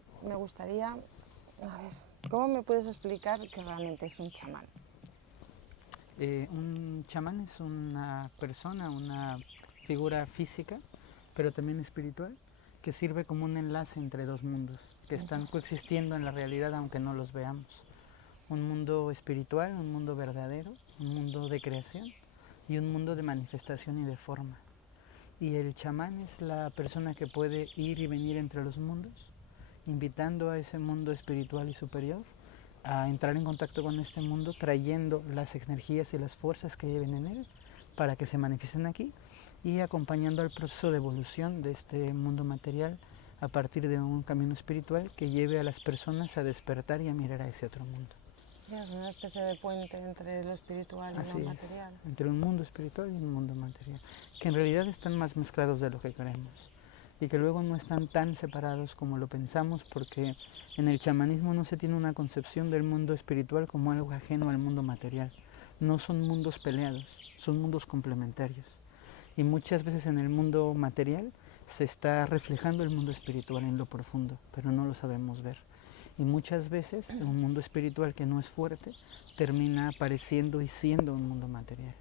Primero me gustaría, ¿cómo me puedes explicar qué realmente es un chamán? Un chamán es una persona, una figura física, pero también espiritual, que sirve como un enlace entre dos mundos, que están coexistiendo en la realidad aunque no los veamos. Un mundo espiritual, un mundo verdadero, un mundo de creación y un mundo de manifestación y de forma. Y el chamán es la persona que puede ir y venir entre los mundos, invitando a ese mundo espiritual y superior a entrar en contacto con este mundo, trayendo las energías y las fuerzas que lleven en él para que se manifiesten aquí y acompañando al proceso de evolución de este mundo material a partir de un camino espiritual que lleve a las personas a despertar y a mirar a ese otro mundo. Sí, es una especie de puente entre lo espiritual y Así lo es, material. entre un mundo espiritual y un mundo material, que en realidad están más mezclados de lo que creemos y que luego no están tan separados como lo pensamos, porque en el chamanismo no se tiene una concepción del mundo espiritual como algo ajeno al mundo material. No son mundos peleados, son mundos complementarios. Y muchas veces en el mundo material se está reflejando el mundo espiritual en lo profundo, pero no lo sabemos ver. Y muchas veces un mundo espiritual que no es fuerte termina apareciendo y siendo un mundo material.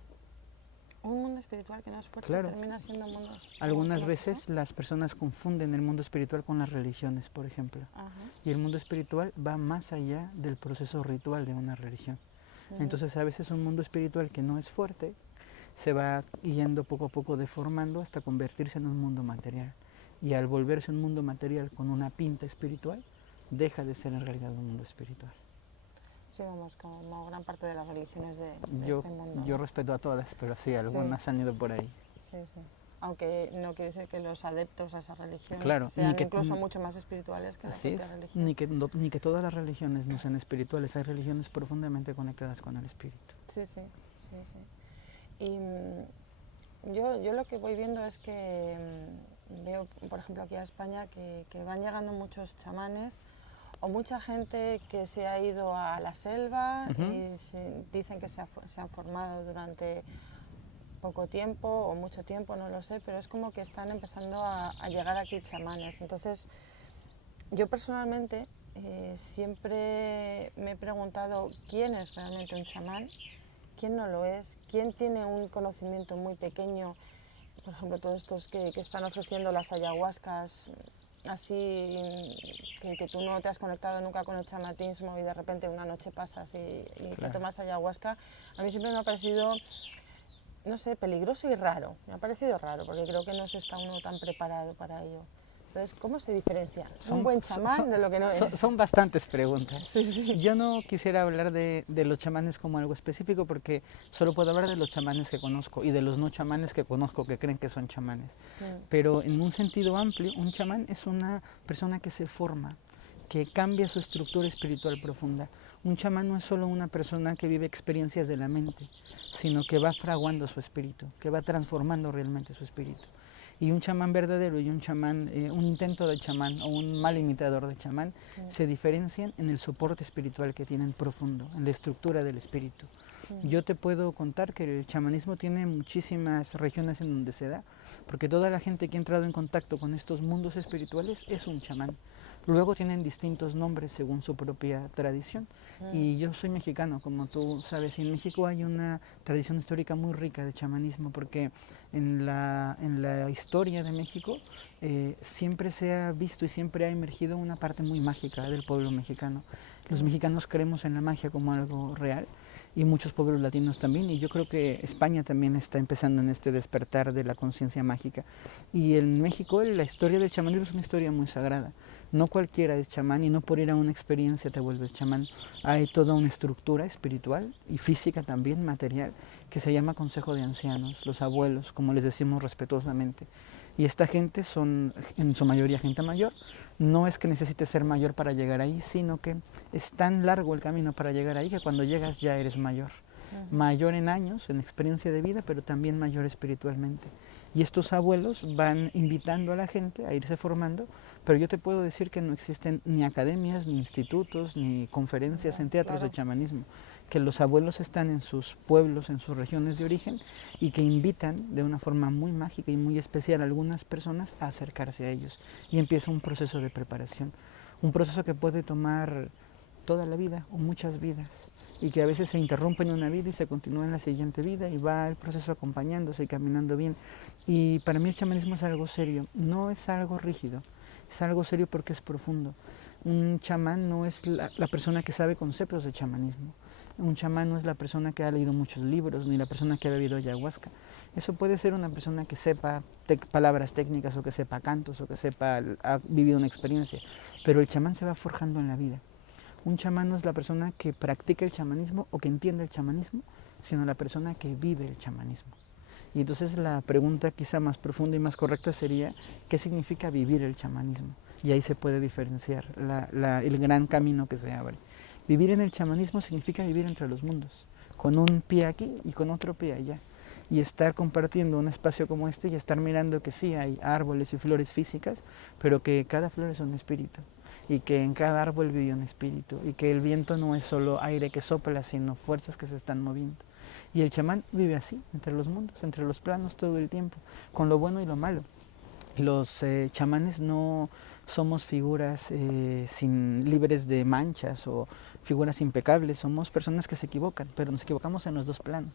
Un mundo espiritual que no es fuerte Claro, termina siendo un mundo... algunas veces las personas confunden el mundo espiritual con las religiones, por ejemplo. Ajá. Y el mundo espiritual va más allá del proceso ritual de una religión. Entonces a veces un mundo espiritual que no es fuerte se va yendo poco a poco deformando hasta convertirse en un mundo material. Y al volverse un mundo material con una pinta espiritual, deja de ser en realidad un mundo espiritual. Sí, vamos, como gran parte de las religiones de Yo este mundo. yo respeto a todas, pero sí, algunas han ido por ahí. Sí, sí. Aunque no quiere decir que los adeptos a esa religión Claro, sean incluso mucho más espirituales que la así propia es, religión. ni que todas las religiones no sean espirituales, hay religiones profundamente conectadas con el espíritu. Sí, sí, sí, sí. Y yo lo que voy viendo es que veo, por ejemplo, aquí a España, que van llegando muchos chamanes o mucha gente que se ha ido a la selva y dicen que se han formado durante poco tiempo o mucho tiempo, no lo sé, pero es como que están empezando a llegar aquí chamanes. Entonces, yo personalmente siempre me he preguntado quién es realmente un chamán, quién no lo es, quién tiene un conocimiento muy pequeño, por ejemplo, todos estos que están ofreciendo las ayahuascas, así que tú no te has conectado nunca con el chamanismo y de repente una noche pasas y te tomas ayahuasca. A mí siempre me ha parecido, no sé, peligroso y raro. Me ha parecido raro porque creo que no se está uno tan preparado para ello. Entonces, ¿cómo se diferencia un buen chamán de lo que no es? Son bastantes preguntas. Sí, sí. Yo no quisiera hablar de los chamanes como algo específico porque solo puedo hablar de los chamanes que conozco y de los no chamanes que conozco que creen que son chamanes. Pero en un sentido amplio, un chamán es una persona que se forma, que cambia su estructura espiritual profunda. Un chamán no es solo una persona que vive experiencias de la mente, sino que va fraguando su espíritu, que va transformando realmente su espíritu. Y un chamán verdadero y un chamán, un intento de chamán o un mal imitador de chamán se diferencian en el soporte espiritual que tienen profundo, en la estructura del espíritu. Yo te puedo contar que el chamanismo tiene muchísimas regiones en donde se da, porque toda la gente que ha entrado en contacto con estos mundos espirituales es un chamán. Luego tienen distintos nombres según su propia tradición. Y yo soy mexicano, como tú sabes, y en México hay una tradición histórica muy rica de chamanismo, porque en la historia de México siempre se ha visto y siempre ha emergido una parte muy mágica del pueblo mexicano. Los mexicanos creemos en la magia como algo real y muchos pueblos latinos también, y yo creo que España también está empezando en este despertar de la conciencia mágica. Y en México la historia del chamanismo es una historia muy sagrada. No cualquiera es chamán y no por ir a una experiencia te vuelves chamán. Hay toda una estructura espiritual y física también, material, que se llama consejo de ancianos, los abuelos, como les decimos respetuosamente. Y esta gente son en su mayoría gente mayor. No es que necesites ser mayor para llegar ahí, sino que es tan largo el camino para llegar ahí que cuando llegas ya eres mayor. Mayor en años, en experiencia de vida, pero también mayor espiritualmente. Y estos abuelos van invitando a la gente a irse formando, pero yo te puedo decir que no existen ni academias, ni institutos, ni conferencias en teatros de chamanismo, que los abuelos están en sus pueblos, en sus regiones de origen, y que invitan de una forma muy mágica y muy especial a algunas personas a acercarse a ellos. Y empieza un proceso de preparación. un proceso que puede tomar toda la vida o muchas vidas y que a veces se interrumpe en una vida y se continúa en la siguiente vida y va el proceso acompañándose y caminando bien. Y para mí el chamanismo es algo serio, no es algo rígido, es algo serio porque es profundo. Un chamán no es la persona que sabe conceptos de chamanismo. Un chamán no es la persona que ha leído muchos libros, ni la persona que ha bebido ayahuasca. Eso puede ser una persona que sepa palabras técnicas o que sepa cantos o que ha vivido una experiencia. Pero el chamán se va forjando en la vida. Un chamán no es la persona que practica el chamanismo o que entiende el chamanismo, sino la persona que vive el chamanismo. Y entonces la pregunta quizá más profunda y más correcta sería, ¿qué significa vivir el chamanismo? Y ahí se puede diferenciar el gran camino que se abre. Vivir en el chamanismo significa vivir entre los mundos, con un pie aquí y con otro pie allá. Y estar compartiendo un espacio como este y estar mirando que sí hay árboles y flores físicas, pero que cada flor es un espíritu. Y que en cada árbol vive un espíritu. Y que el viento no es solo aire que sopla, sino fuerzas que se están moviendo. Y el chamán vive así, entre los mundos, entre los planos todo el tiempo, con lo bueno y lo malo. Los chamanes no somos figuras libres de manchas o figuras impecables, somos personas que se equivocan, pero nos equivocamos en los dos planos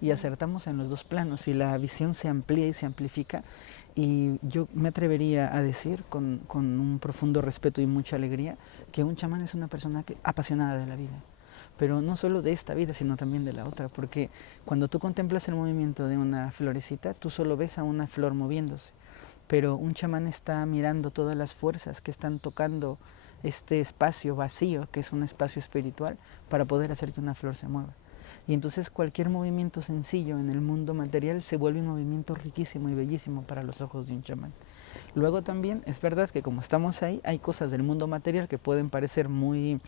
y acertamos en los dos planos y la visión se amplía y se amplifica. Y yo me atrevería a decir con un profundo respeto y mucha alegría que un chamán es una persona apasionada de la vida. Pero no solo de esta vida, sino también de la otra, porque cuando tú contemplas el movimiento de una florecita, tú solo ves a una flor moviéndose, pero un chamán está mirando todas las fuerzas que están tocando este espacio vacío, que es un espacio espiritual, para poder hacer que una flor se mueva. Y entonces cualquier movimiento sencillo en el mundo material se vuelve un movimiento riquísimo y bellísimo para los ojos de un chamán. Luego también es verdad que como estamos ahí, hay cosas del mundo material que pueden parecer muy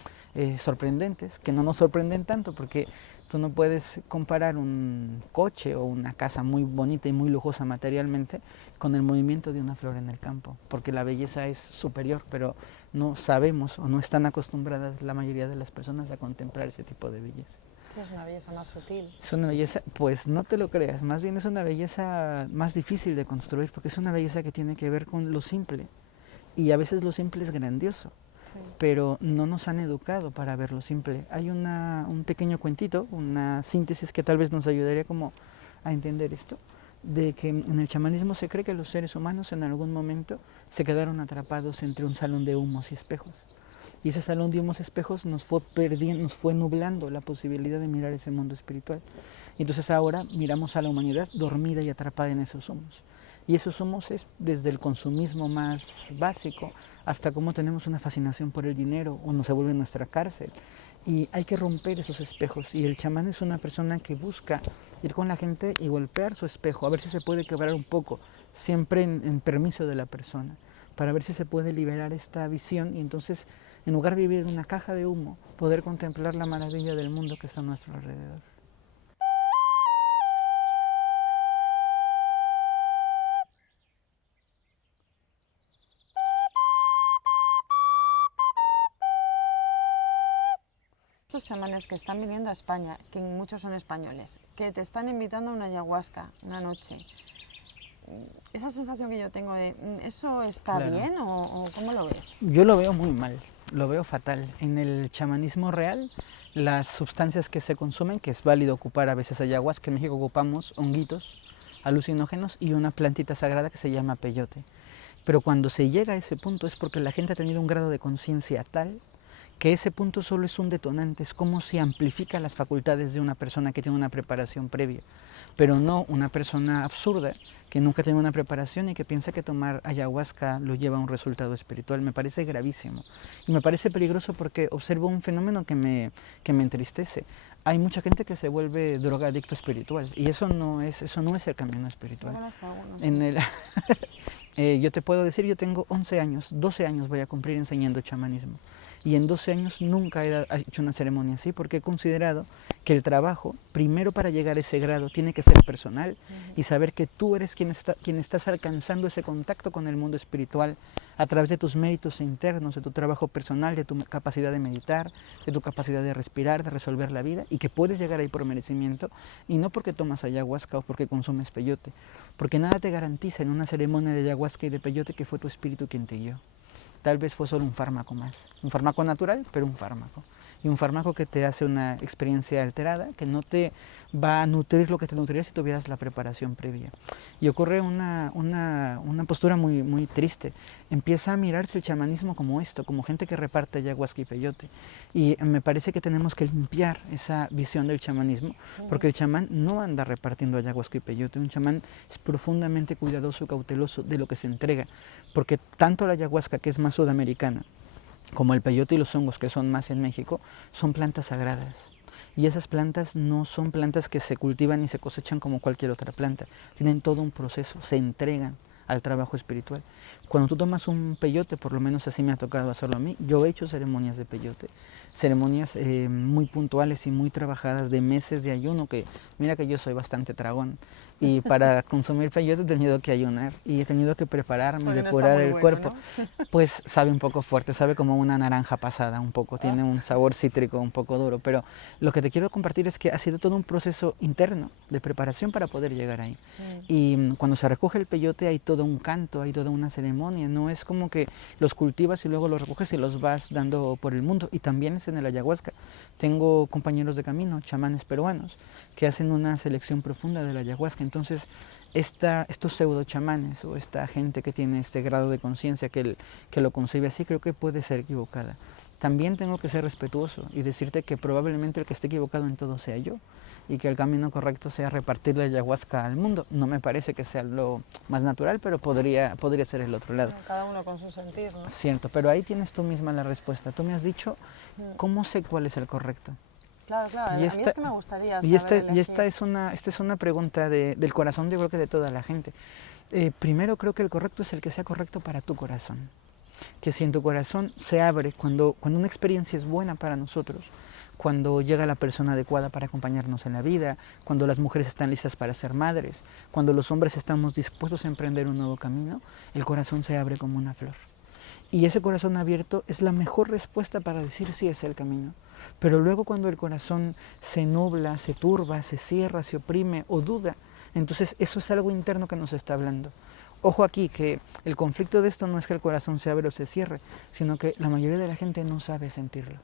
sorprendentes, que no nos sorprenden tanto porque tú no puedes comparar un coche o una casa muy bonita y muy lujosa materialmente con el movimiento de una flor en el campo, porque la belleza es superior, pero no sabemos o no están acostumbradas la mayoría de las personas a contemplar ese tipo de belleza. Es una belleza más sutil. Es una belleza, pues no te lo creas, más bien es una belleza más difícil de construir, porque es una belleza que tiene que ver con lo simple, y a veces lo simple es grandioso, sí, pero no nos han educado para ver lo simple. Hay un pequeño cuentito, una síntesis que tal vez nos ayudaría como a entender esto, de que en el chamanismo se cree que los seres humanos en algún momento se quedaron atrapados entre un salón de humos y espejos. Y ese salón de humos espejos nos fue nublando la posibilidad de mirar ese mundo espiritual. Y entonces ahora miramos a la humanidad dormida y atrapada en esos humos. Y esos humos es desde el consumismo más básico hasta cómo tenemos una fascinación por el dinero o nos se vuelve nuestra cárcel. Y hay que romper esos espejos. Y el chamán es una persona que busca ir con la gente y golpear su espejo, a ver si se puede quebrar un poco, siempre en permiso de la persona, para ver si se puede liberar esta visión y entonces, en lugar de vivir en una caja de humo, poder contemplar la maravilla del mundo que está a nuestro alrededor. Estos chamanes que están viniendo a España, que muchos son españoles, que te están invitando a una ayahuasca una noche, esa sensación que yo tengo de, ¿eso está bien o cómo lo ves? Yo lo veo muy mal, lo veo fatal. En el chamanismo real, las sustancias que se consumen, que es válido ocupar a veces ayahuasca, en México ocupamos honguitos alucinógenos y una plantita sagrada que se llama peyote. Pero cuando se llega a ese punto es porque la gente ha tenido un grado de conciencia tal que ese punto solo es un detonante, es como si amplifica las facultades de una persona que tiene una preparación previa, pero no una persona absurda que nunca tiene una preparación y que piensa que tomar ayahuasca lo lleva a un resultado espiritual. Me parece gravísimo y me parece peligroso porque observo un fenómeno que me entristece. Hay mucha gente que se vuelve drogadicto espiritual y eso no es el camino espiritual. Yo te puedo decir, yo tengo 11 años, 12 años voy a cumplir enseñando chamanismo. Y en 12 años nunca he hecho una ceremonia así porque he considerado que el trabajo, primero para llegar a ese grado, tiene que ser personal y saber que tú eres quien estás alcanzando ese contacto con el mundo espiritual a través de tus méritos internos, de tu trabajo personal, de tu capacidad de meditar, de tu capacidad de respirar, de resolver la vida y que puedes llegar ahí por merecimiento y no porque tomas ayahuasca o porque consumes peyote, porque nada te garantiza en una ceremonia de ayahuasca y de peyote que fue tu espíritu quien te guió. tal vez fue solo un fármaco más, un fármaco natural, pero un fármaco. Y un fármaco que te hace una experiencia alterada, que no te va a nutrir lo que te nutriría si tuvieras la preparación previa. Y ocurre una postura muy, muy triste. Empieza a mirarse el chamanismo como esto, como gente que reparte ayahuasca y peyote. Y me parece que tenemos que limpiar esa visión del chamanismo, porque el chamán no anda repartiendo ayahuasca y peyote. Un chamán es profundamente cuidadoso y cauteloso de lo que se entrega, porque tanto la ayahuasca, que es más sudamericana, como el peyote y los hongos, que son más en México, son plantas sagradas. Y esas plantas no son plantas que se cultivan y se cosechan como cualquier otra planta. Tienen todo un proceso, se entregan al trabajo espiritual. Cuando tú tomas un peyote, por lo menos así me ha tocado hacerlo a mí, yo he hecho ceremonias de peyote, ceremonias muy puntuales y muy trabajadas de meses de ayuno, que mira que yo soy bastante tragón, y para consumir peyote he tenido que ayunar y he tenido que prepararme, Porque no está depurar muy el bueno, cuerpo. ¿no? Pues sabe un poco fuerte, sabe como una naranja pasada un poco, tiene un sabor cítrico un poco duro, pero lo que te quiero compartir es que ha sido todo un proceso interno de preparación para poder llegar ahí. Y cuando se recoge el peyote hay todo un canto, hay toda una ceremonia, no es como que los cultivas y luego los recoges y los vas dando por el mundo. Y también es en el ayahuasca. Tengo compañeros de camino, chamanes peruanos, que hacen una selección profunda de la ayahuasca. Entonces, estos pseudo chamanes o esta gente que tiene este grado de conciencia que lo concibe así, creo que puede ser equivocada. También tengo que ser respetuoso y decirte que probablemente el que esté equivocado en todo sea yo y que el camino correcto sea repartir la ayahuasca al mundo. No me parece que sea lo más natural, pero podría ser el otro lado. Cada uno con su sentir, ¿no? Cierto, pero ahí tienes tú misma la respuesta. Tú me has dicho, ¿cómo sé cuál es el correcto? Claro, claro. Y A mí es que me gustaría y saber elegir. esta es una pregunta del corazón, yo creo que de toda la gente. Primero creo que el correcto es el que sea correcto para tu corazón. Que si en tu corazón se abre cuando una experiencia es buena para nosotros, cuando llega la persona adecuada para acompañarnos en la vida, cuando las mujeres están listas para ser madres, cuando los hombres estamos dispuestos a emprender un nuevo camino, el corazón se abre como una flor. Y ese corazón abierto es la mejor respuesta para decir sí es el camino. Pero luego cuando el corazón se nubla, se turba, se cierra, se oprime o duda, entonces eso es algo interno que nos está hablando. Ojo aquí, que el conflicto de esto no es que el corazón se abra o se cierre, sino que la mayoría de la gente no sabe sentirlo.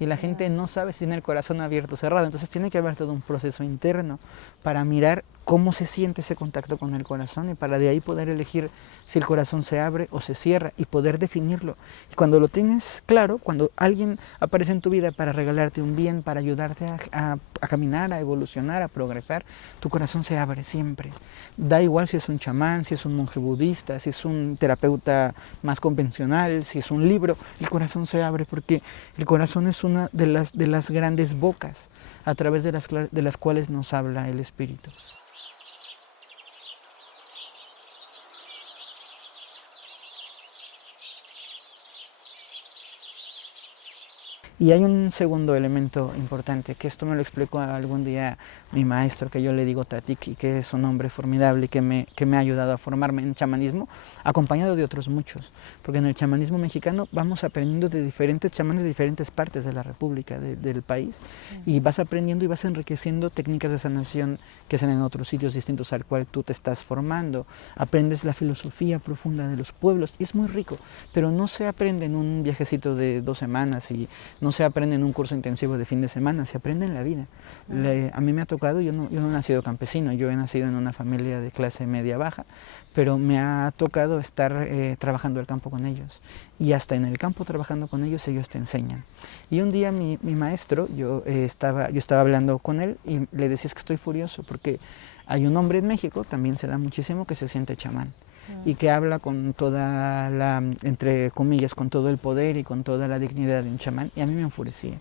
Y la gente no sabe si tiene el corazón abierto o cerrado, entonces tiene que haber todo un proceso interno para mirar cómo se siente ese contacto con el corazón y para de ahí poder elegir si el corazón se abre o se cierra y poder definirlo. Y cuando lo tienes claro, cuando alguien aparece en tu vida para regalarte un bien, para ayudarte a caminar, a evolucionar, a progresar, tu corazón se abre siempre. Da igual si es un chamán, si es un monje budista, si es un terapeuta más convencional, si es un libro, el corazón se abre porque el corazón es una de las grandes bocas a través de las cuales nos habla el Espíritu. Y hay un segundo elemento importante, que esto me lo explicó algún día mi maestro, que yo le digo Tatiki, que es un hombre formidable y que me ha ayudado a formarme en chamanismo, acompañado de otros muchos. Porque en el chamanismo mexicano vamos aprendiendo de diferentes chamanes de diferentes partes de la república, del país, y vas aprendiendo y vas enriqueciendo técnicas de sanación que se en otros sitios distintos al cual tú te estás formando. Aprendes la filosofía profunda de los pueblos, y es muy rico, pero no se aprende en un viajecito de 2 semanas y no se aprende en un curso intensivo de fin de semana, se aprende en la vida. A mí me ha tocado, yo no he nacido campesino, yo he nacido en una familia de clase media-baja, pero me ha tocado estar trabajando el campo con ellos. Y hasta en el campo trabajando con ellos te enseñan. Y un día mi maestro, yo estaba hablando con él y le decía, es que estoy furioso porque hay un hombre en México, también se da muchísimo, que se siente chamán y que habla con toda la, entre comillas, con todo el poder y con toda la dignidad de un chamán, y a mí me enfurecía.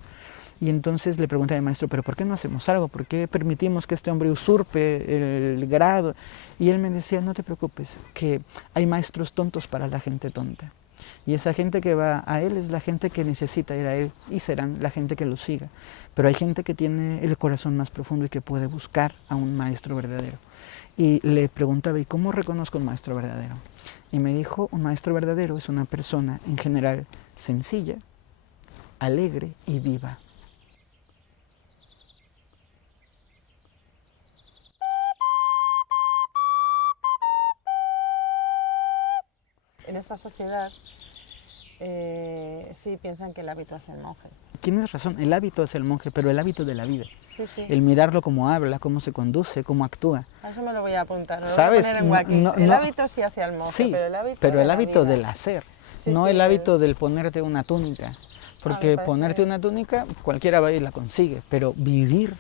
Y entonces le pregunté al maestro, ¿pero por qué no hacemos algo? ¿Por qué permitimos que este hombre usurpe el grado? Y él me decía, no te preocupes, que hay maestros tontos para la gente tonta. Y esa gente que va a él es la gente que necesita ir a él y serán la gente que lo siga. Pero hay gente que tiene el corazón más profundo y que puede buscar a un maestro verdadero. Y le preguntaba, ¿y cómo reconozco un maestro verdadero? Y me dijo, un maestro verdadero es una persona en general sencilla, alegre y viva. En esta sociedad sí piensan que el hábito hace el monje. Tienes razón, el hábito es el monje, pero el hábito de la vida. Sí, sí. El mirarlo cómo habla, cómo se conduce, cómo actúa. A eso me lo voy a apuntar, lo ¿Sabes? voy a poner en Wackix. No, el no, hábito sí hace al monje, sí, pero el hábito de la del vida. hacer, Sí, no sí, el hábito del ponerte una túnica. Porque parece ponerte bien. una túnica cualquiera va y la consigue, pero vivir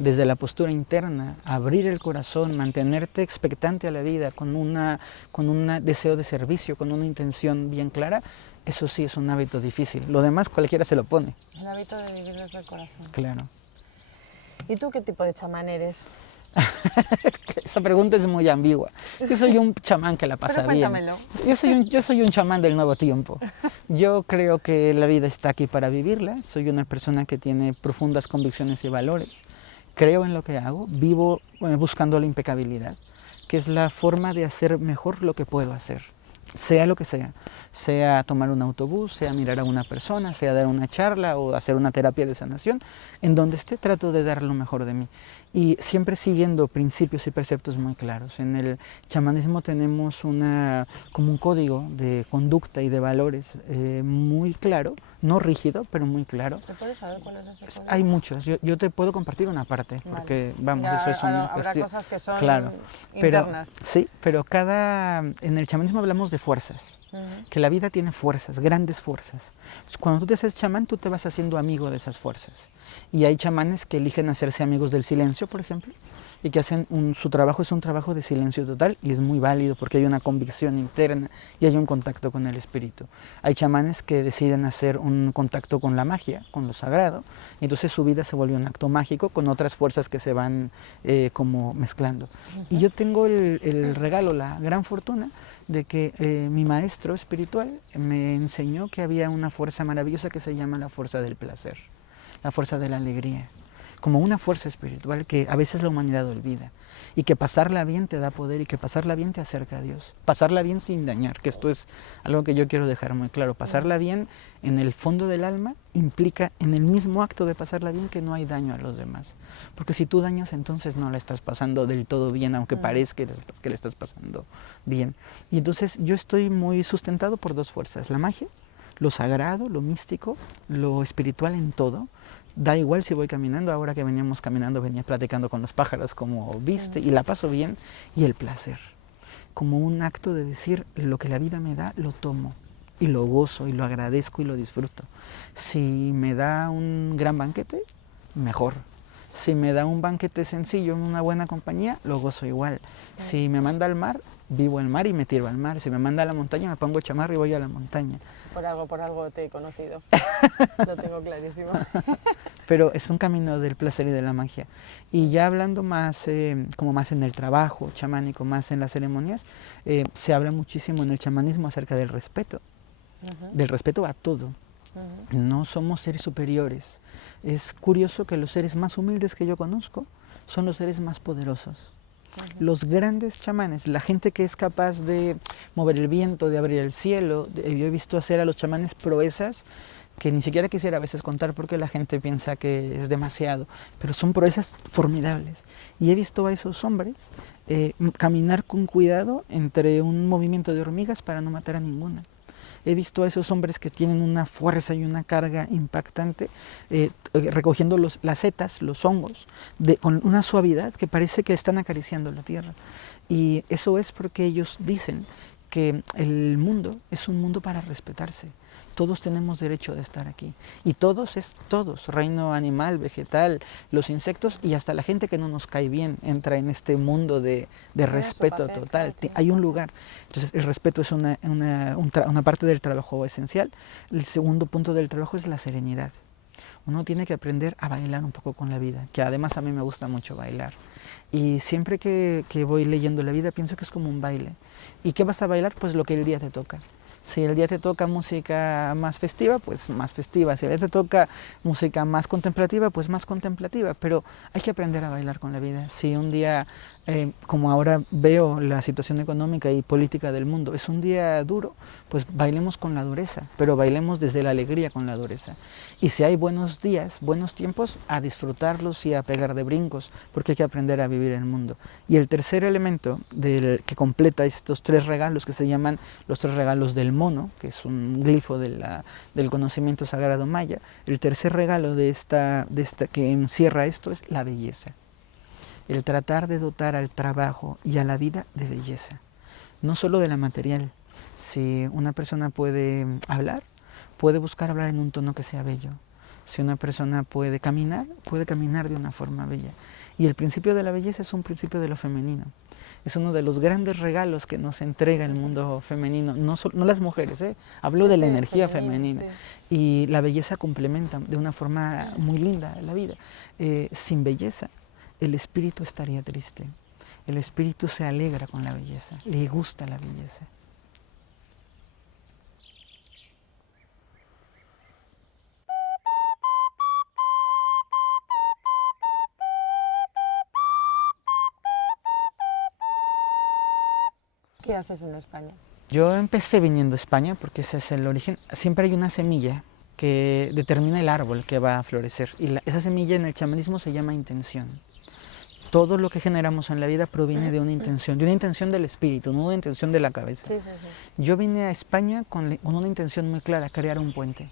desde la postura interna, abrir el corazón, mantenerte expectante a la vida con un deseo de servicio, con una intención bien clara, eso sí es un hábito difícil. Lo demás cualquiera se lo pone. El hábito de vivir desde el corazón. Claro. ¿Y tú qué tipo de chamán eres? Esa pregunta es muy ambigua. Yo soy un chamán que la pasa Pero bien. cuéntamelo. Yo soy un chamán del nuevo tiempo. Yo creo que la vida está aquí para vivirla. Soy una persona que tiene profundas convicciones y valores. Creo en lo que hago. Vivo buscando la impecabilidad, que es la forma de hacer mejor lo que puedo hacer. Sea lo que sea. Sea tomar un autobús, sea mirar a una persona, sea dar una charla o hacer una terapia de sanación. En donde esté trato de dar lo mejor de mí. Y siempre siguiendo principios y preceptos muy claros. En el chamanismo tenemos como un código de conducta y de valores muy claro, no rígido, pero muy claro. ¿Se puede saber cuál es ese código? Hay muchos, yo te puedo compartir una parte, porque vamos, Ya eso es una habrá cuestión. cosas que son Claro, internas. sí, pero en el chamanismo hablamos de fuerzas, que la vida tiene fuerzas, grandes fuerzas. Entonces, cuando tú te haces chamán, tú te vas haciendo amigo de esas fuerzas. Y hay chamanes que eligen hacerse amigos del silencio, por ejemplo, y que hacen su trabajo es un trabajo de silencio total y es muy válido porque hay una convicción interna y hay un contacto con el espíritu. Hay chamanes que deciden hacer un contacto con la magia, con lo sagrado, y entonces su vida se vuelve un acto mágico con otras fuerzas que se van como mezclando. Y yo tengo el regalo, la gran fortuna de que mi maestro espiritual me enseñó que había una fuerza maravillosa que se llama la fuerza del placer, la fuerza de la alegría, como una fuerza espiritual que a veces la humanidad olvida, y que pasarla bien te da poder y que pasarla bien te acerca a Dios. Pasarla bien sin dañar, que esto es algo que yo quiero dejar muy claro. Pasarla bien en el fondo del alma implica en el mismo acto de pasarla bien que no hay daño a los demás. Porque si tú dañas, entonces no la estás pasando del todo bien, aunque parezca que le estás pasando bien. Y entonces yo estoy muy sustentado por dos fuerzas, la magia, lo sagrado, lo místico, lo espiritual en todo. Da igual si voy caminando, ahora que veníamos caminando venía platicando con los pájaros como viste y la paso bien, y el placer, como un acto de decir lo que la vida me da lo tomo y lo gozo y lo agradezco y lo disfruto. Si me da un gran banquete, mejor. Si me da un banquete sencillo en una buena compañía, lo gozo igual. Si me manda al mar, vivo el mar y me tiro al mar. Si me manda a la montaña, me pongo chamarra y voy a la montaña. Por algo te he conocido. Lo tengo clarísimo. Pero es un camino del placer y de la magia. Y ya hablando más, como más en el trabajo chamánico, más en las ceremonias, se habla muchísimo en el chamanismo acerca del respeto a todo. No somos seres superiores. Es curioso que los seres más humildes que yo conozco son los seres más poderosos. Los grandes chamanes, la gente que es capaz de mover el viento, de abrir el cielo, yo he visto hacer a los chamanes proezas que ni siquiera quisiera a veces contar porque la gente piensa que es demasiado, pero son proezas formidables. Y he visto a esos hombres caminar con cuidado entre un movimiento de hormigas para no matar a ninguna. He visto a esos hombres que tienen una fuerza y una carga impactante, recogiendo las setas, los hongos, con una suavidad que parece que están acariciando la tierra. Y eso es porque ellos dicen que el mundo es un mundo para respetarse. Todos tenemos derecho de estar aquí. Y todos es todos, reino animal, vegetal, los insectos y hasta la gente que no nos cae bien entra en este mundo de respeto total. Hay un lugar. Entonces el respeto es una parte del trabajo esencial. El segundo punto del trabajo es la serenidad. Uno tiene que aprender a bailar un poco con la vida, que además a mí me gusta mucho bailar. Y siempre que voy leyendo la vida pienso que es como un baile. ¿Y qué vas a bailar? Pues lo que el día te toca. Si el día te toca música más festiva, pues más festiva. Si el día te toca música más contemplativa, pues más contemplativa. Pero hay que aprender a bailar con la vida. Si un día como ahora veo la situación económica y política del mundo, es un día duro, pues bailemos con la dureza, pero bailemos desde la alegría con la dureza. Y si hay buenos días, buenos tiempos, a disfrutarlos y a pegar de brincos, porque hay que aprender a vivir el mundo. Y el tercer elemento que completa estos 3 regalos, que se llaman los 3 regalos del mono, que es un glifo del conocimiento sagrado maya, el tercer regalo de esta que encierra esto es la belleza. El tratar de dotar al trabajo y a la vida de belleza, no solo de la material. Si una persona puede hablar, puede buscar hablar en un tono que sea bello. Si una persona puede caminar de una forma bella. Y el principio de la belleza es un principio de lo femenino. Es uno de los grandes regalos que nos entrega el mundo femenino, no las mujeres, hablo de la energía femenina. Sí. Y la belleza complementa de una forma muy linda la vida. Sin belleza, el espíritu estaría triste. El espíritu se alegra con la belleza, le gusta la belleza. ¿Qué haces en España? Yo empecé viniendo a España porque ese es el origen. Siempre hay una semilla que determina el árbol que va a florecer. Y esa semilla en el chamanismo se llama intención. Todo lo que generamos en la vida proviene de una intención del espíritu, no de una intención de la cabeza. Sí, sí, sí. Yo vine a España con una intención muy clara, crear un puente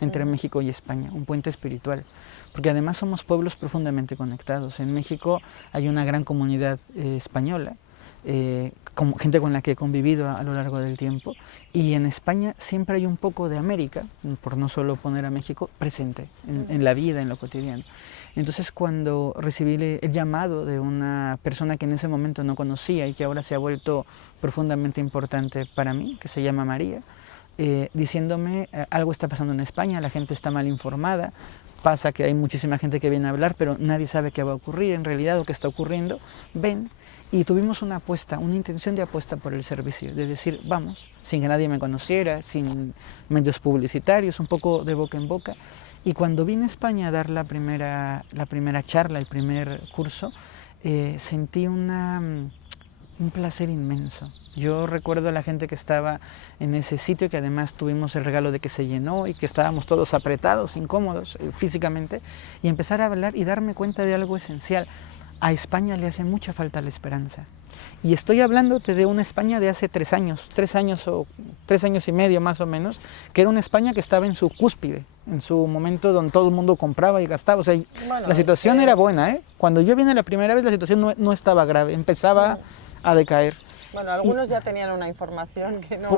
entre México y España, un puente espiritual, porque además somos pueblos profundamente conectados. En México hay una gran comunidad española, gente con la que he convivido a lo largo del tiempo, y en España siempre hay un poco de América, por no solo poner a México, presente en la vida, en lo cotidiano. Entonces cuando recibí el llamado de una persona que en ese momento no conocía y que ahora se ha vuelto profundamente importante para mí, que se llama María, diciéndome algo está pasando en España, la gente está mal informada, pasa que hay muchísima gente que viene a hablar, pero nadie sabe qué va a ocurrir en realidad o qué está ocurriendo, ven. Y tuvimos una apuesta, una intención de apuesta por el servicio, de decir, vamos, sin que nadie me conociera, sin medios publicitarios, un poco de boca en boca. Y cuando vine a España a dar la primera charla, el primer curso, sentí un placer inmenso. Yo recuerdo a la gente que estaba en ese sitio, que además tuvimos el regalo de que se llenó y que estábamos todos apretados, incómodos físicamente, y empezar a hablar y darme cuenta de algo esencial. A España le hace mucha falta la esperanza. Y estoy hablándote de una España de hace 3 años o 3 años y medio más o menos, que era una España que estaba en su cúspide, en su momento donde todo el mundo compraba y gastaba. O sea, bueno, la situación era buena, ¿eh? Cuando yo vine la primera vez la situación no estaba grave, empezaba a decaer. Bueno, algunos ya tenían una información que no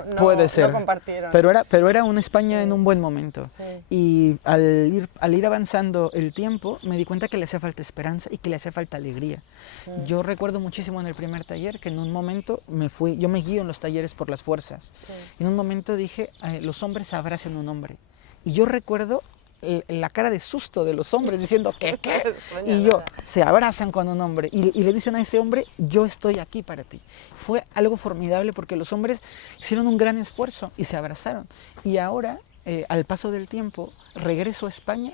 compartieron. Pero era una España en un buen momento. Sí. Y al ir avanzando el tiempo, me di cuenta que le hacía falta esperanza y que le hacía falta alegría. Sí. Yo recuerdo muchísimo en el primer taller que en un momento yo me guío en los talleres por las fuerzas. Sí. Y en un momento dije, los hombres abracen a un hombre. Y yo recuerdo la cara de susto de los hombres diciendo ¿qué? Y se abrazan con un hombre y le dicen a ese hombre, yo estoy aquí para ti. Fue algo formidable porque los hombres hicieron un gran esfuerzo y se abrazaron. Y ahora, al paso del tiempo, regreso a España.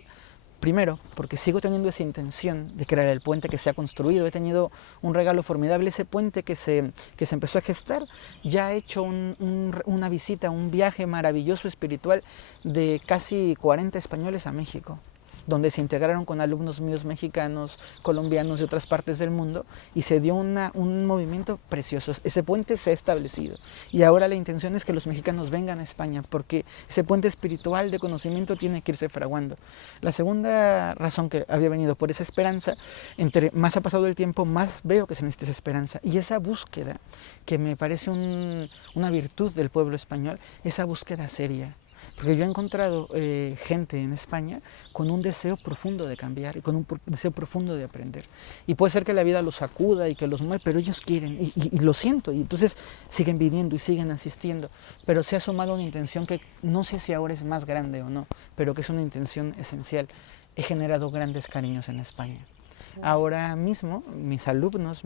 Primero, porque sigo teniendo esa intención de crear el puente que se ha construido. He tenido un regalo formidable. Ese puente que se empezó a gestar ya ha hecho una visita, un viaje maravilloso espiritual de casi 40 españoles a México, donde se integraron con alumnos míos mexicanos, colombianos de otras partes del mundo, y se dio un movimiento precioso. Ese puente se ha establecido y ahora la intención es que los mexicanos vengan a España, porque ese puente espiritual de conocimiento tiene que irse fraguando. La segunda razón que había venido por esa esperanza, entre más ha pasado el tiempo, más veo que se necesita esa esperanza, y esa búsqueda, que me parece una virtud del pueblo español, esa búsqueda seria. Porque yo he encontrado gente en España con un deseo profundo de cambiar y con un deseo profundo de aprender. Y puede ser que la vida los sacuda y que los mueva, pero ellos quieren y lo siento. Y entonces siguen viniendo y siguen asistiendo. Pero se ha asomado una intención que no sé si ahora es más grande o no, pero que es una intención esencial. He generado grandes cariños en España. Ahora mismo mis alumnos,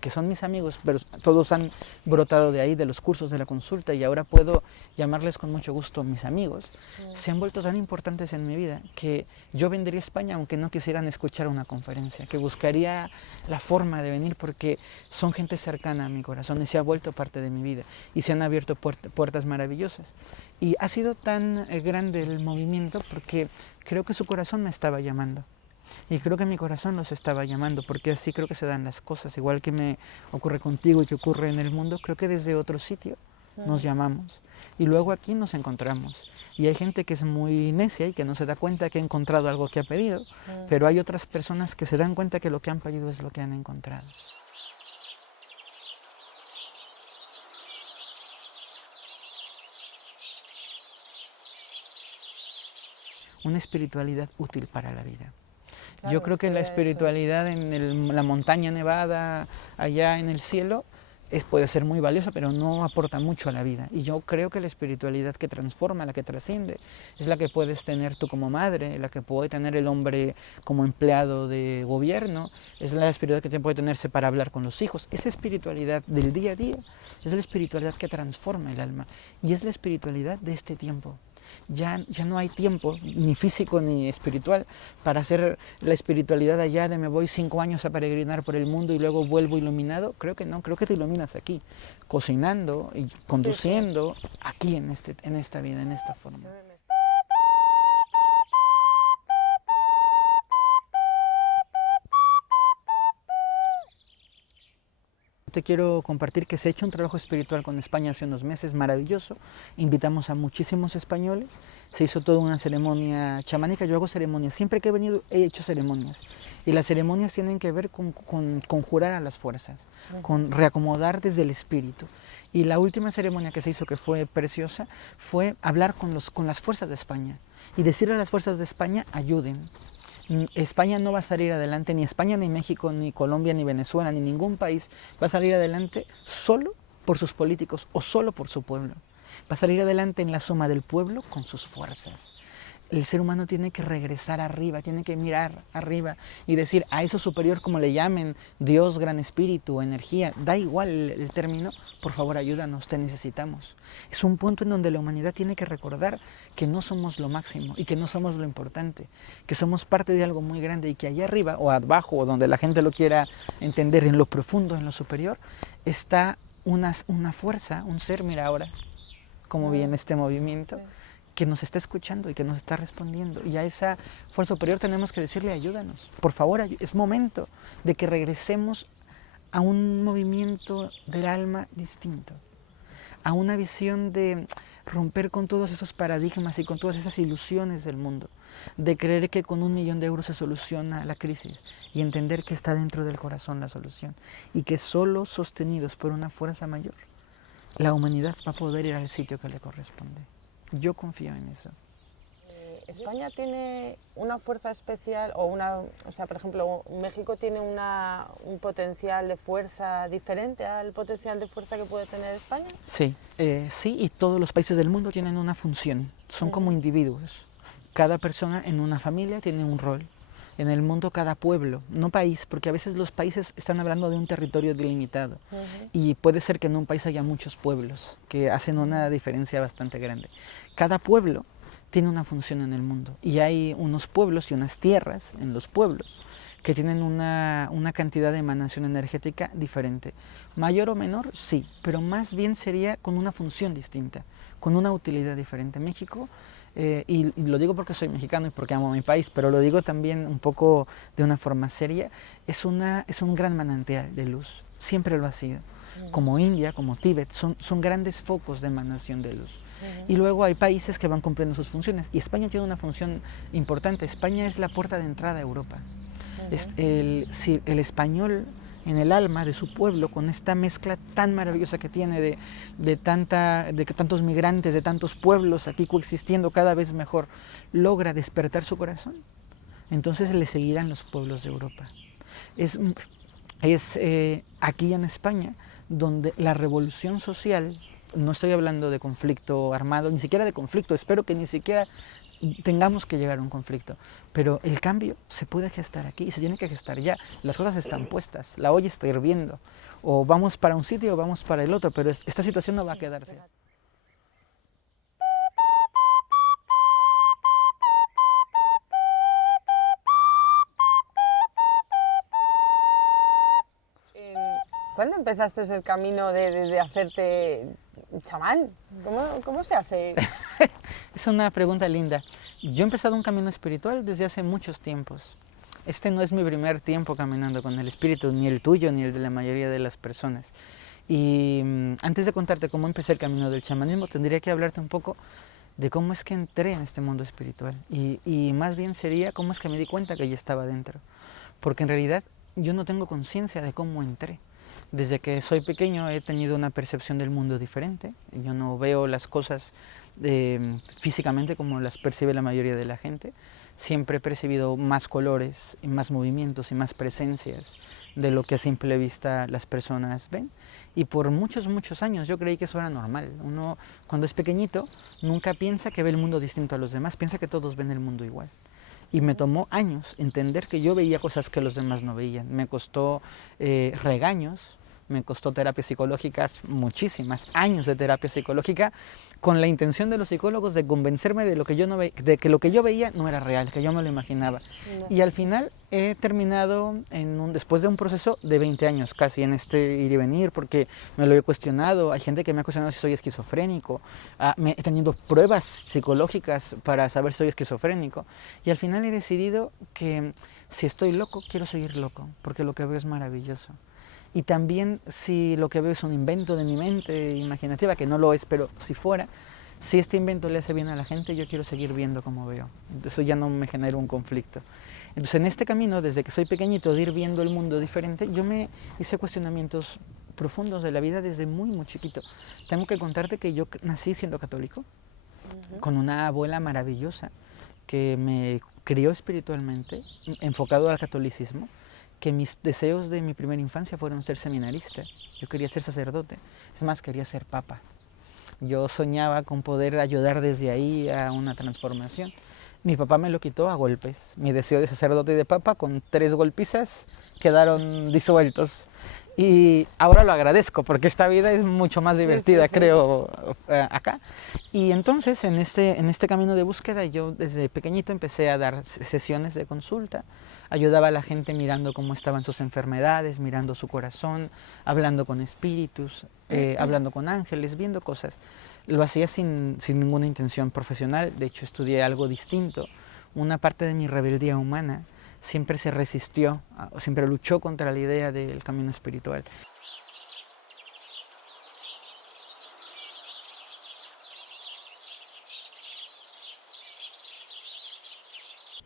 que son mis amigos, pero todos han brotado de ahí, de los cursos, de la consulta, y ahora puedo llamarles con mucho gusto mis amigos, se han vuelto tan importantes en mi vida que yo vendría a España aunque no quisieran escuchar una conferencia, que buscaría la forma de venir porque son gente cercana a mi corazón y se ha vuelto parte de mi vida y se han abierto puertas maravillosas. Y ha sido tan grande el movimiento porque creo que su corazón me estaba llamando. Y creo que mi corazón los estaba llamando, porque así creo que se dan las cosas. Igual que me ocurre contigo y que ocurre en el mundo, creo que desde otro sitio nos llamamos. Y luego aquí nos encontramos. Y hay gente que es muy necia y que no se da cuenta que ha encontrado algo que ha pedido, pero hay otras personas que se dan cuenta que lo que han pedido es lo que han encontrado. Una espiritualidad útil para la vida. Claro, yo creo que la espiritualidad en la montaña nevada, allá en el cielo, puede ser muy valiosa, pero no aporta mucho a la vida. Y yo creo que la espiritualidad que transforma, la que trasciende, es la que puedes tener tú como madre, la que puede tener el hombre como empleado de gobierno, es la espiritualidad que puede tenerse para hablar con los hijos. Esa espiritualidad del día a día es la espiritualidad que transforma el alma y es la espiritualidad de este tiempo. Ya no hay tiempo, ni físico ni espiritual, para hacer la espiritualidad allá de me voy 5 años a peregrinar por el mundo y luego vuelvo iluminado. Creo que no, creo que te iluminas aquí, cocinando y conduciendo, aquí en esta vida, en esta forma. Te quiero compartir que se ha hecho un trabajo espiritual con España hace unos meses maravilloso. Invitamos a muchísimos españoles. Se hizo toda una ceremonia chamánica. Yo hago ceremonias. Siempre que he venido he hecho ceremonias. Y las ceremonias tienen que ver con conjurar a las fuerzas, con reacomodar desde el espíritu. Y la última ceremonia que se hizo, que fue preciosa, fue hablar con las fuerzas de España. Y decirle a las fuerzas de España, ayuden. España no va a salir adelante, ni España, ni México, ni Colombia, ni Venezuela, ni ningún país va a salir adelante solo por sus políticos o solo por su pueblo. Va a salir adelante en la suma del pueblo con sus fuerzas. El ser humano tiene que regresar arriba, tiene que mirar arriba y decir a eso superior, como le llamen, Dios, gran espíritu, energía, da igual el término, por favor ayúdanos, te necesitamos. Es un punto en donde la humanidad tiene que recordar que no somos lo máximo y que no somos lo importante, que somos parte de algo muy grande y que allá arriba o abajo o donde la gente lo quiera entender, en lo profundo, en lo superior, está una fuerza, un ser, mira ahora cómo viene este movimiento, que nos está escuchando y que nos está respondiendo. Y a esa fuerza superior tenemos que decirle, ayúdanos. Por favor, es momento de que regresemos a un movimiento del alma distinto, a una visión de romper con todos esos paradigmas y con todas esas ilusiones del mundo, de creer que con 1 millón de euros se soluciona la crisis y entender que está dentro del corazón la solución y que solo sostenidos por una fuerza mayor, la humanidad va a poder ir al sitio que le corresponde. Yo confío en eso. ¿España tiene una fuerza especial o sea, por ejemplo, México tiene un potencial de fuerza diferente al potencial de fuerza que puede tener España? Sí, sí, y todos los países del mundo tienen una función, son como individuos. Cada persona en una familia tiene un rol. En el mundo cada pueblo, no país, porque a veces los países están hablando de un territorio delimitado y puede ser que en un país haya muchos pueblos que hacen una diferencia bastante grande. Cada pueblo tiene una función en el mundo y hay unos pueblos y unas tierras en los pueblos que tienen una cantidad de emanación energética diferente. Mayor o menor, sí, pero más bien sería con una función distinta, con una utilidad diferente. México, y lo digo porque soy mexicano y porque amo a mi país, pero lo digo también un poco de una forma seria, es un gran manantial de luz, siempre lo ha sido. Como India, como Tíbet, son grandes focos de emanación de luz. Y luego hay países que van cumpliendo sus funciones, y España tiene una función importante. España es la puerta de entrada a Europa. El español en el alma de su pueblo, con esta mezcla tan maravillosa que tiene de tantos migrantes, de tantos pueblos aquí coexistiendo cada vez mejor, logra despertar su corazón, entonces le seguirán los pueblos de Europa. Es aquí en España donde la revolución social no estoy hablando de conflicto armado, ni siquiera de conflicto, espero que ni siquiera tengamos que llegar a un conflicto, pero el cambio se puede gestar aquí y se tiene que gestar ya. Las cosas están puestas, la olla está hirviendo, o vamos para un sitio o vamos para el otro, pero esta situación no va a quedarse. ¿Cuándo empezaste el camino de hacerte chamán? ¿Cómo se hace? Es una pregunta linda. Yo he empezado un camino espiritual desde hace muchos tiempos. Este no es mi primer tiempo caminando con el espíritu, ni el tuyo, ni el de la mayoría de las personas. Y antes de contarte cómo empecé el camino del chamanismo, tendría que hablarte un poco de cómo es que entré en este mundo espiritual. Y más bien sería cómo es que me di cuenta que ya estaba dentro. Porque en realidad yo no tengo conciencia de cómo entré. Desde que soy pequeño he tenido una percepción del mundo diferente. Yo no veo las cosas físicamente como las percibe la mayoría de la gente. Siempre he percibido más colores, y más movimientos y más presencias de lo que a simple vista las personas ven. Y por muchos, muchos años yo creí que eso era normal. Uno cuando es pequeñito nunca piensa que ve el mundo distinto a los demás, piensa que todos ven el mundo igual. Y me tomó años entender que yo veía cosas que los demás no veían. Me costó regaños, me costó terapias psicológicas, muchísimas, años de terapia psicológica, con la intención de los psicólogos de convencerme de, de que lo que yo veía no era real, que yo me lo imaginaba. No. Y al final he terminado después de un proceso de 20 años casi en este ir y venir, porque me lo he cuestionado. Hay gente que me ha cuestionado si soy esquizofrénico, he tenido pruebas psicológicas para saber si soy esquizofrénico, y al final he decidido que si estoy loco, quiero seguir loco, porque lo que veo es maravilloso. Y también si lo que veo es un invento de mi mente imaginativa, que no lo es, pero si fuera, si este invento le hace bien a la gente, yo quiero seguir viendo como veo. Eso ya no me genera un conflicto. Entonces en este camino, desde que soy pequeñito, de ir viendo el mundo diferente, yo me hice cuestionamientos profundos de la vida desde muy, muy chiquito. Tengo que contarte que yo nací siendo católico, con una abuela maravillosa que me crió espiritualmente, enfocado al catolicismo, que mis deseos de mi primera infancia fueron ser seminarista. Yo quería ser sacerdote, es más, quería ser papa. Yo soñaba con poder ayudar desde ahí a una transformación. Mi papá me lo quitó a golpes. Mi deseo de sacerdote y de papa, con 3 golpizas, quedaron disueltos. Y ahora lo agradezco, porque esta vida es mucho más divertida, creo, acá. Y entonces, en este camino de búsqueda, yo desde pequeñito empecé a dar sesiones de consulta. Ayudaba a la gente mirando cómo estaban sus enfermedades, mirando su corazón, hablando con espíritus, hablando con ángeles, viendo cosas. Lo hacía sin ninguna intención profesional. De hecho, estudié algo distinto. Una parte de mi rebeldía humana siempre se resistió, siempre luchó contra la idea del camino espiritual.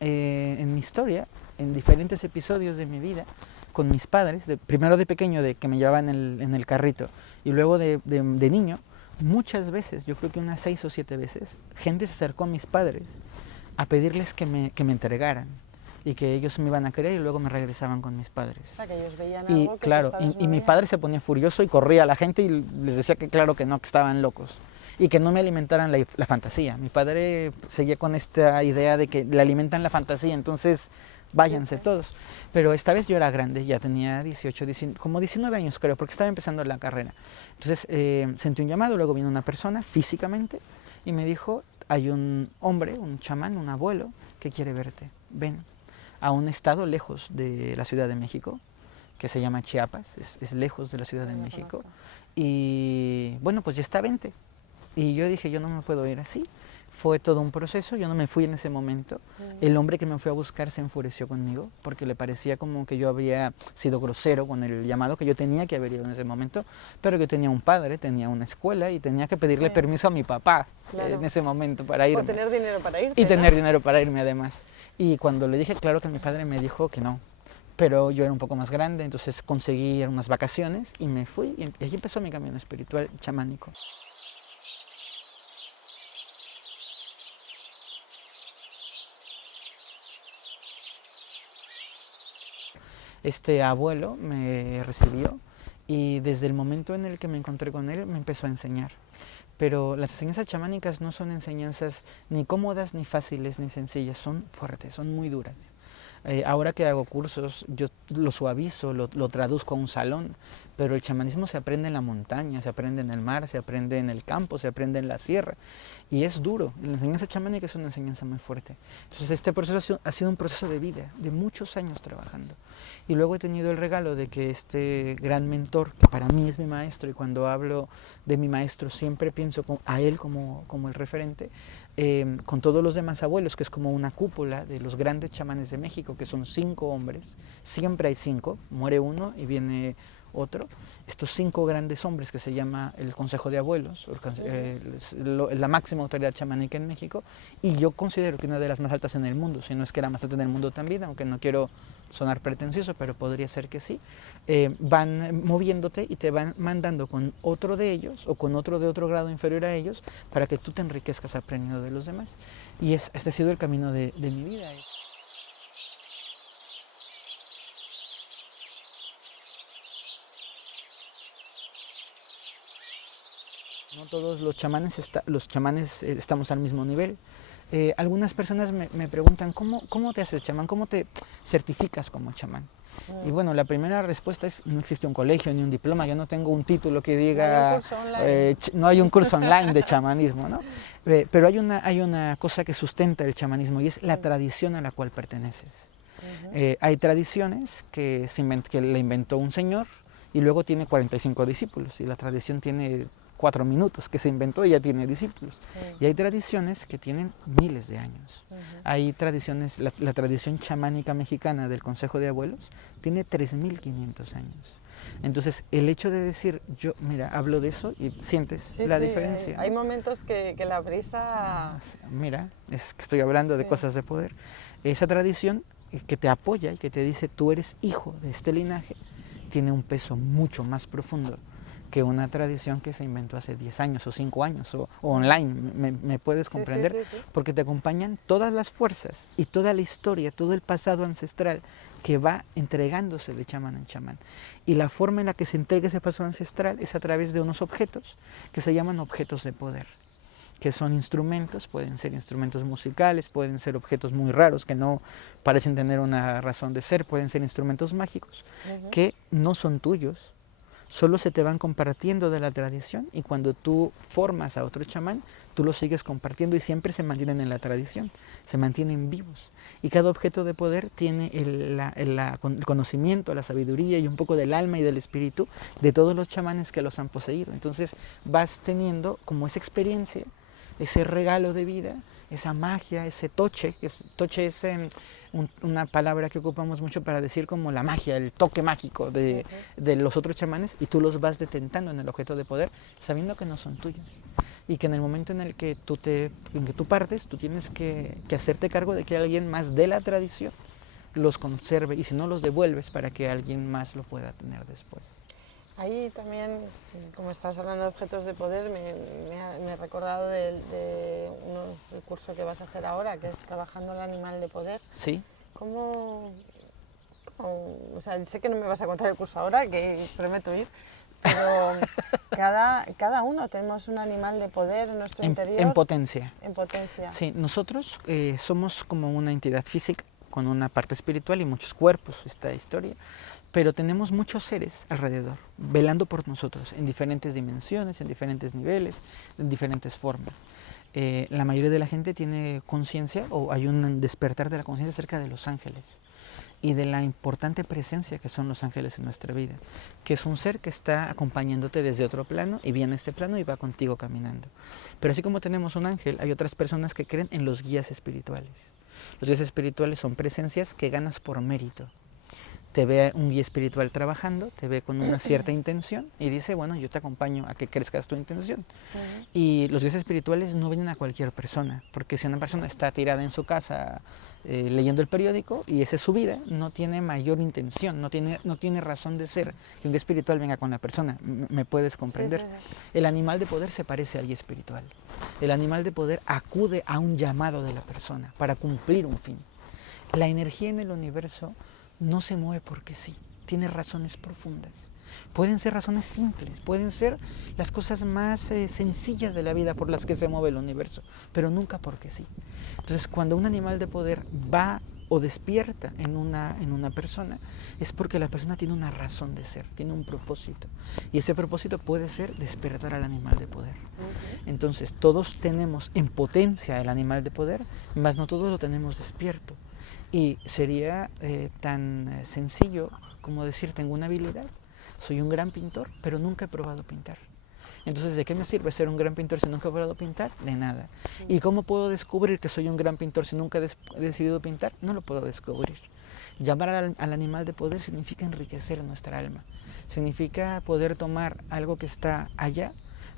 En mi historia, en diferentes episodios de mi vida, con mis padres, primero de pequeño, de que me llevaban en el carrito, y luego de niño, muchas veces, yo creo que unas 6 o 7 veces, gente se acercó a mis padres a pedirles que me entregaran, y que ellos me iban a querer y luego me regresaban con mis padres. O sea, que ellos veían y algo que claro, y mi padre se ponía furioso y corría a la gente y les decía que claro que no, que estaban locos. Y que no me alimentaran la fantasía. Mi padre seguía con esta idea de que le alimentan la fantasía, entonces váyanse todos. Pero esta vez yo era grande, ya tenía 18, como 19 años creo, porque estaba empezando la carrera. Entonces sentí un llamado, luego vino una persona físicamente y me dijo, hay un hombre, un chamán, un abuelo, que quiere verte, ven. A un estado lejos de la Ciudad de México, que se llama Chiapas, es lejos de la Ciudad de México. Y bueno, pues ya está, vente. Y yo dije, yo no me puedo ir así. Fue todo un proceso, yo no me fui en ese momento. El hombre que me fue a buscar se enfureció conmigo porque le parecía como que yo había sido grosero con el llamado, que yo tenía que haber ido en ese momento, pero que tenía un padre, tenía una escuela y tenía que pedirle permiso a mi papá en ese momento para irme. O tener dinero para irte. Y tener dinero para irme además. Y cuando le dije, claro que mi padre me dijo que no. Pero yo era un poco más grande, entonces conseguí unas vacaciones y me fui. Y allí empezó mi camino espiritual chamánico. Este abuelo me recibió Y desde el momento en el que me encontré con él, me empezó a enseñar. Pero las enseñanzas chamánicas no son enseñanzas ni cómodas, ni fáciles, ni sencillas, son fuertes, son muy duras. Ahora que hago cursos, yo lo suavizo, lo traduzco a un salón, pero el chamanismo se aprende en la montaña, se aprende en el mar, se aprende en el campo, se aprende en la sierra, y es duro. La enseñanza chamánica es una enseñanza muy fuerte. Entonces este proceso ha sido un proceso de vida, de muchos años trabajando. Y luego he tenido el regalo de que este gran mentor, que para mí es mi maestro, y cuando hablo de mi maestro siempre pienso a él como el referente, con todos los demás abuelos, que es como una cúpula de los grandes chamanes de México, que son 5 hombres, siempre hay 5, muere uno y viene otro. Estos 5 grandes hombres que se llama el Consejo de Abuelos, la máxima autoridad chamánica en México, y yo considero que una de las más altas en el mundo, si no es que la más alta en el mundo también, aunque no quiero sonar pretencioso, pero podría ser que sí, van moviéndote y te van mandando con otro de ellos o con otro de otro grado inferior a ellos para que tú te enriquezcas aprendiendo de los demás. Y este ha sido el camino de mi vida. No todos los chamanes estamos al mismo nivel. Algunas personas me preguntan, ¿cómo te haces chamán? ¿Cómo te certificas como chamán? Y bueno, la primera respuesta es, no existe un colegio ni un diploma, yo no tengo un título que diga, no hay un curso online de chamanismo, ¿no? Pero hay una cosa que sustenta el chamanismo y es la tradición a la cual perteneces. Hay tradiciones que le inventó un señor y luego tiene 45 discípulos, y la tradición tiene 4 minutos que se inventó y ya tiene discípulos. Y hay tradiciones que tienen miles de años. Hay tradiciones, la tradición chamánica mexicana del Consejo de Abuelos tiene 3.500 años. Entonces, el hecho de decir, yo, mira, hablo de eso y sientes la diferencia. Hay momentos que la brisa... Mira, es que estoy hablando de cosas de poder. Esa tradición que te apoya y que te dice, tú eres hijo de este linaje, tiene un peso mucho más profundo que una tradición que se inventó hace 10 años o 5 años o online, me puedes comprender, porque te acompañan todas las fuerzas y toda la historia, todo el pasado ancestral que va entregándose de chamán en chamán. Y la forma en la que se entrega ese pasado ancestral es a través de unos objetos que se llaman objetos de poder, que son instrumentos, pueden ser instrumentos musicales, pueden ser objetos muy raros que no parecen tener una razón de ser, pueden ser instrumentos mágicos que no son tuyos, solo se te van compartiendo de la tradición, y cuando tú formas a otro chamán, tú los sigues compartiendo y siempre se mantienen en la tradición, se mantienen vivos. Y cada objeto de poder tiene el conocimiento, la sabiduría y un poco del alma y del espíritu de todos los chamanes que los han poseído. Entonces vas teniendo como esa experiencia, ese regalo de vida, esa magia, ese toche. Toche es una palabra que ocupamos mucho para decir como la magia, el toque mágico de los otros chamanes, y tú los vas detentando en el objeto de poder, sabiendo que no son tuyos. Y que en el momento en el que tú partes, tú tienes que hacerte cargo de que alguien más de la tradición los conserve, y si no, los devuelves para que alguien más lo pueda tener después. Ahí también, como estás hablando de objetos de poder, me he recordado del curso que vas a hacer ahora, que es Trabajando el Animal de Poder. Sí. O sea, sé que no me vas a contar el curso ahora, que prometo ir, pero cada uno tenemos un animal de poder en nuestro interior. En potencia. En potencia. Sí, nosotros somos como una entidad física con una parte espiritual y muchos cuerpos, esta historia. Pero tenemos muchos seres alrededor, velando por nosotros, en diferentes dimensiones, en diferentes niveles, en diferentes formas. La mayoría de la gente tiene conciencia, o hay un despertar de la conciencia acerca de los ángeles y de la importante presencia que son los ángeles en nuestra vida, que es un ser que está acompañándote desde otro plano y viene a este plano y va contigo caminando. Pero así como tenemos un ángel, hay otras personas que creen en los guías espirituales. Los guías espirituales son presencias que ganas por mérito. Te ve un guía espiritual trabajando, te ve con una cierta intención y dice, bueno, yo te acompaño a que crezcas tu intención. Y los guías espirituales no vienen a cualquier persona, porque si una persona está tirada en su casa leyendo el periódico y esa es su vida, no tiene mayor intención, no tiene razón de ser que un guía espiritual venga con la persona. ¿Me puedes comprender? Sí. El animal de poder se parece al guía espiritual. El animal de poder acude a un llamado de la persona para cumplir un fin. La energía en el universo no se mueve porque sí, tiene razones profundas. Pueden ser razones simples, pueden ser las cosas más sencillas de la vida por las que se mueve el universo, pero nunca porque sí. Entonces, cuando un animal de poder va o despierta en una persona, es porque la persona tiene una razón de ser, tiene un propósito. Y ese propósito puede ser despertar al animal de poder. Entonces, todos tenemos en potencia el animal de poder, mas no todos lo tenemos despierto. Y sería tan sencillo como decir, tengo una habilidad, soy un gran pintor, pero nunca he probado pintar. Entonces, ¿de qué me sirve ser un gran pintor si nunca he probado pintar? De nada. ¿Y cómo puedo descubrir que soy un gran pintor si nunca he decidido pintar? No lo puedo descubrir. Llamar al animal de poder significa enriquecer nuestra alma. Significa poder tomar algo que está allá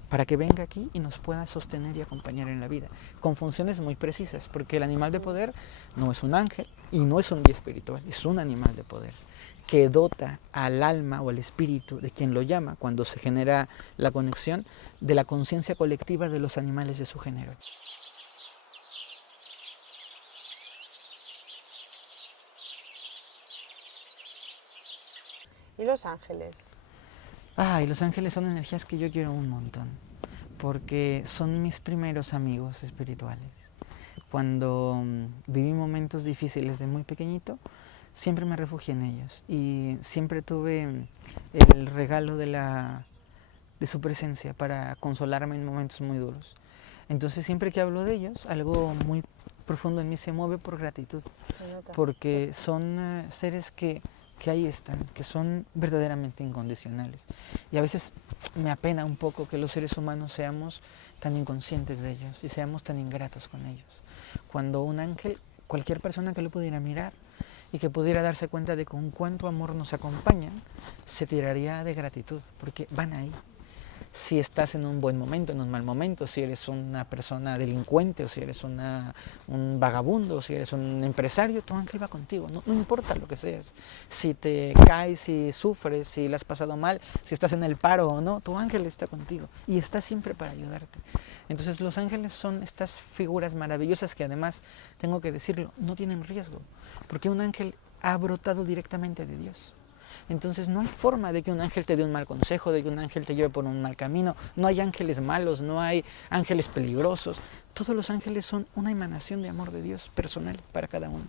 para que venga aquí y nos pueda sostener y acompañar en la vida, con funciones muy precisas, porque el animal de poder no es un ángel y no es un guía espiritual, es un animal de poder que dota al alma o al espíritu de quien lo llama, cuando se genera la conexión, de la conciencia colectiva de los animales de su género. ¿Y los ángeles? Y los ángeles son energías que yo quiero un montón, porque son mis primeros amigos espirituales. Cuando viví momentos difíciles de muy pequeñito, siempre me refugié en ellos y siempre tuve el regalo de su presencia para consolarme en momentos muy duros. Entonces, siempre que hablo de ellos, algo muy profundo en mí se mueve por gratitud, porque son seres que ahí están, que son verdaderamente incondicionales. Y a veces me apena un poco que los seres humanos seamos tan inconscientes de ellos y seamos tan ingratos con ellos. Cuando un ángel, cualquier persona que lo pudiera mirar y que pudiera darse cuenta de con cuánto amor nos acompañan, se tiraría de gratitud, porque van ahí. Si estás en un buen momento, en un mal momento, si eres una persona delincuente o si eres un vagabundo o si eres un empresario, tu ángel va contigo, no importa lo que seas. Si te caes, si sufres, si la has pasado mal, si estás en el paro o no, tu ángel está contigo y está siempre para ayudarte. Entonces los ángeles son estas figuras maravillosas que además, tengo que decirlo, no tienen riesgo, porque un ángel ha brotado directamente de Dios. Entonces no hay forma de que un ángel te dé un mal consejo, de que un ángel te lleve por un mal camino. No hay ángeles malos, no hay ángeles peligrosos. Todos los ángeles son una emanación de amor de Dios personal para cada uno.